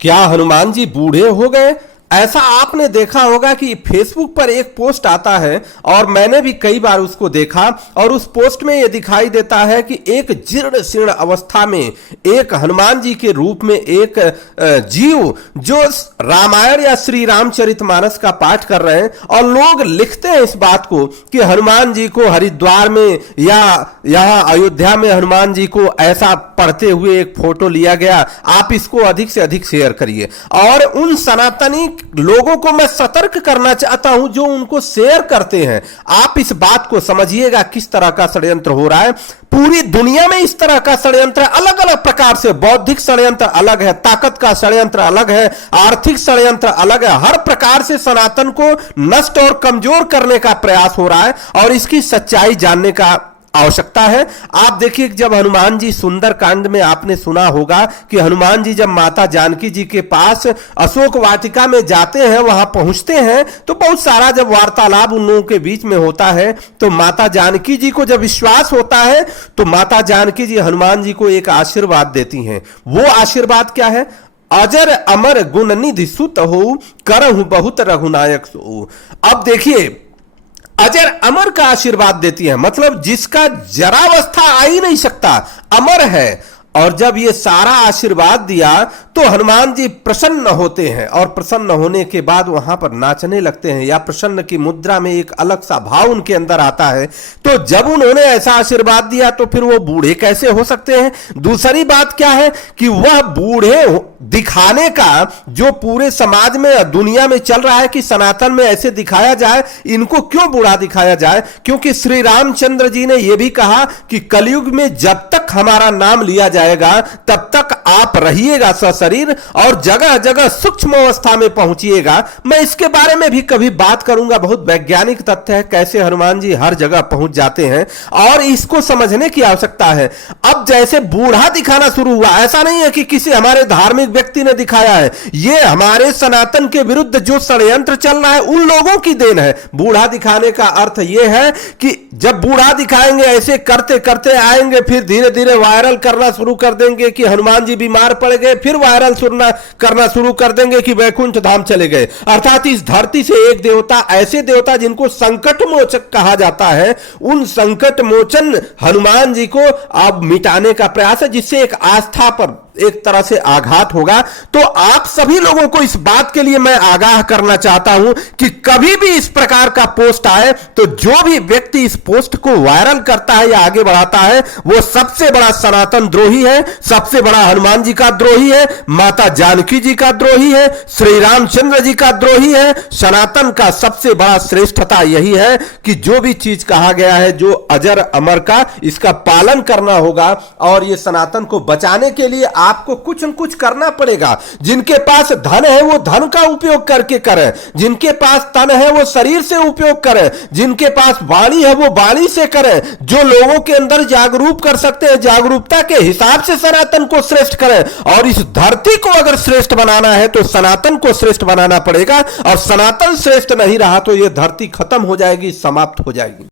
क्या हनुमान जी बूढ़े हो गए? ऐसा आपने देखा होगा कि फेसबुक पर एक पोस्ट आता है और मैंने भी कई बार उसको देखा और उस पोस्ट में यह दिखाई देता है कि एक जीर्ण शीर्ण अवस्था में एक हनुमान जी के रूप में एक जीव जो रामायण या श्री रामचरितमानस का पाठ कर रहे हैं और लोग लिखते हैं इस बात को कि हनुमान जी को हरिद्वार में या यहाँ अयोध्या में हनुमान जी को ऐसा पढ़ते हुए एक फोटो लिया गया। आप इसको अधिक से अधिक शेयर करिए और उन सनातनी लोगों को मैं सतर्क करना चाहता हूं जो उनको शेयर करते हैं। आप इस बात को समझिएगा किस तरह का षड्यंत्र हो रहा है। पूरी दुनिया में इस तरह का षड्यंत्र अलग अलग प्रकार से, बौद्धिक षड्यंत्र अलग है, ताकत का षड्यंत्र अलग है, आर्थिक षड्यंत्र अलग है। हर प्रकार से सनातन को नष्ट और कमजोर करने का प्रयास हो रहा है और इसकी सच्चाई जानने का आवश्यकता है। आप देखिए जब हनुमान जी सुंदर कांड में आपने सुना होगा कि हनुमान जी जब माता जानकी जी के पास अशोक वाटिका में जाते हैं, वहां पहुंचते हैं तो बहुत सारा जब वार्तालाप उन लोगों के बीच में होता है तो माता जानकी जी को जब विश्वास होता है तो माता जानकी जी हनुमान जी को एक आशीर्वाद देती हैं। वो आशीर्वाद क्या है? अजर अमर गुण निधि सुत हो, करहु बहुत रघुनायक सो। अब देखिए अजर अमर का आशीर्वाद देती है, मतलब जिसका जरावस्था आ ही नहीं सकता, अमर है। और जब ये सारा आशीर्वाद दिया तो हनुमान जी प्रसन्न होते हैं और प्रसन्न होने के बाद वहां पर नाचने लगते हैं या प्रसन्न की मुद्रा में एक अलग सा भाव उनके अंदर आता है। तो जब उन्होंने ऐसा आशीर्वाद दिया तो फिर वो बूढ़े कैसे हो सकते हैं? दूसरी बात क्या है कि वह बूढ़े दिखाने का जो पूरे समाज में दुनिया में चल रहा है कि सनातन में ऐसे दिखाया जाए, इनको क्यों बूढ़ा दिखाया जाए? क्योंकि श्री रामचंद्र जी ने यह भी कहा कि कलयुग में जब तक हमारा नाम लिया जाएगा तब तक आप रहिएगा सशरीर और जगह जगह सूक्ष्म अवस्था में पहुंचिएगा। मैं इसके बारे में भी कभी बात करूंगा। बहुत वैज्ञानिक तथ्य है कैसे हनुमान जी हर जगह पहुंच जाते हैं और इसको समझने की आवश्यकता है। अब जैसे बूढ़ा दिखाना शुरू हुआ, ऐसा नहीं है कि किसी हमारे धार्मिक व्यक्ति ने दिखाया है, यह हमारे सनातन के विरुद्ध जो षड्यंत्र चल रहा है उन लोगों की देन है। बूढ़ा दिखाने का अर्थ यह है कि जब बूढ़ा दिखाएंगे ऐसे करते करते आएंगे, फिर धीरे धीरे वायरल करना शुरू कर देंगे कि हनुमान जी बीमार पड़ गए, फिर वायरल करना शुरू कर देंगे कि वैकुंठ धाम चले गए। अर्थात इस धरती से एक देवता, ऐसे देवता जिनको संकट मोचक कहा जाता है, उन संकट मोचन हनुमान जी को अब मिटाने का प्रयास है, जिससे एक आस्था पर एक तरह से आघात होगा। तो आप सभी लोगों को इस बात के लिए मैं आगाह करना चाहता हूं कि कभी भी इस प्रकार का पोस्ट आए तो जो भी व्यक्ति इस पोस्ट को वायरल करता है या आगे बढ़ाता है वो सबसे बड़ा सनातन द्रोही है, सबसे बड़ा हनुमान जी का द्रोही है, माता जानकी जी का द्रोही है, श्री रामचंद्र जी का द्रोही है। सनातन का सबसे बड़ा श्रेष्ठता यही है कि जो भी चीज कहा गया है जो अजर अमर का, इसका पालन करना होगा और ये सनातन को बचाने के लिए आपको कुछ न कुछ करना पड़ेगा। जिनके पास धन है वो धन का उपयोग करके करें, जिनके पास तन है वो शरीर से उपयोग करें, जिनके पास वाणी है वो वाणी से करें। जो लोगों के अंदर जागरूक कर सकते हैं जागरूकता के हिसाब से सनातन को श्रेष्ठ करें। और इस धरती को अगर श्रेष्ठ बनाना है तो सनातन को श्रेष्ठ बनाना पड़ेगा और सनातन श्रेष्ठ नहीं रहा तो यह धरती खत्म हो जाएगी, समाप्त हो जाएगी।